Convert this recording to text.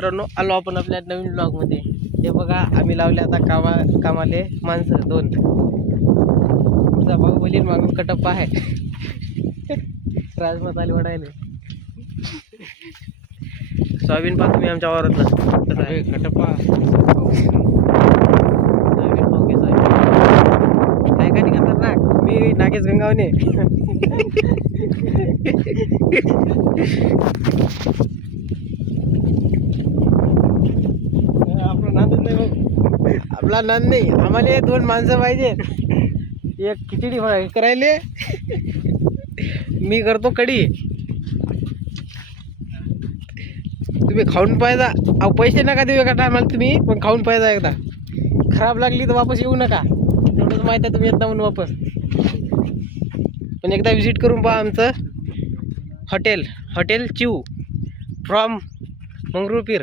मित्रांनो, आलो आपण आपल्या नवीन ब्लॉगमध्ये. हे बघा, आम्ही लावले आता कामाले माणसं 2. तुझा भाऊ बोलीन मागून कटप्पा आहे. राजमसाले वडायले सोयाबीन पाहतो मी आमच्या वावरातलं कसं आहे. कटप्पा सोयाबीन पाहू सोयाबीन आहे का नाही खतरनाक. मी नागेश गंगावणे. आपला नांद नाही. आम्हाला 2 माणसं पाहिजे. एक खिचडी करायले, मी करतो कढी. तुम्ही खाऊन पाहिजा. अहो पैसे नका देऊ एका टायमाला तुम्ही, पण खाऊन पाहिजा. एकदा खराब लागली तर वापस येऊ नका. तेवढंच माहिती आहे, तुम्ही येत ना म्हणून वापस. पण एकदा विजिट करून पहा आमचं हॉटेल चिव फ्रॉम मंगरुळपीर.